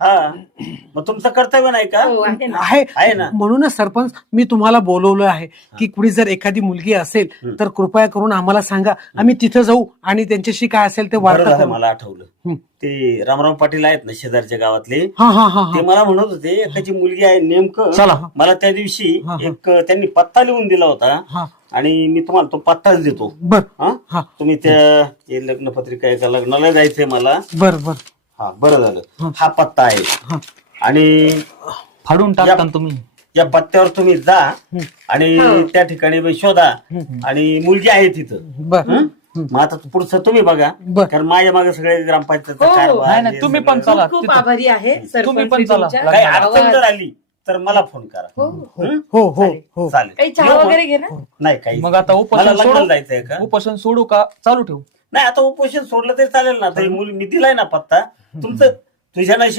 हा मग तुमचं कर्तव्य नाही का? हो, आहे ना. आहे ना. म्हणूनच सरपंच मी तुम्हाला बोलवलं आहे की कुणी जर एखादी मुलगी असेल तर कृपया करून आम्हाला सांगा, आम्ही तिथं जाऊ आणि त्यांच्याशी काय असेल ते बरं वार्ता झालं, करू. मला आठवलं. ते रामराव पाटील आहेत ना शेजारच्या गावातले, हा हा हा ते हा मला म्हणत होते एकाची मुलगी आहे नेमकं. चला. मला त्या दिवशी हा, हा. एक त्यांनी पत्ता लिहून दिला होता हा आणि मी तुम्हाला तो पत्ताच देतो. बर हा हा तुम्ही त्या ते लग्नपत्रिका एका लग्नाला जायचंय मला. बर बर हा बरं झालं, हा पत्ता आहे. हा आणि फाडून टाकता ना तुम्ही. या पत्त्यावर तुम्ही जा आणि त्या ठिकाणी बाई शोधा आणि मुलगी आहे तिथं. बर मग आता पुढचं तुम्ही बघा, बर. कारण माझ्या मागे सगळे ग्रामपंचायतचा हो, कारभार, नाही नाही हे तुम्ही सगळं. पण चला खूप तिथं. आभारी आहे तुम्ही पण सरपंच चला. तुमच्या. काही अडचण आवाज. जर आली तर मला फोन करा. हो. हो हो हो चालेल. काही चहा येऊ मग. वगैरे घे ना. नाही काही मग आता मला उपोषण लग्नाला सोडू जायचंय का? उपोषण सोडू का चालू ठेवू? नाही आता उपोषण सोडलं तरी चालेल ना. तरी मुली मी दिलाय ना पत्ता तुमचं, तुझ्या नशिबात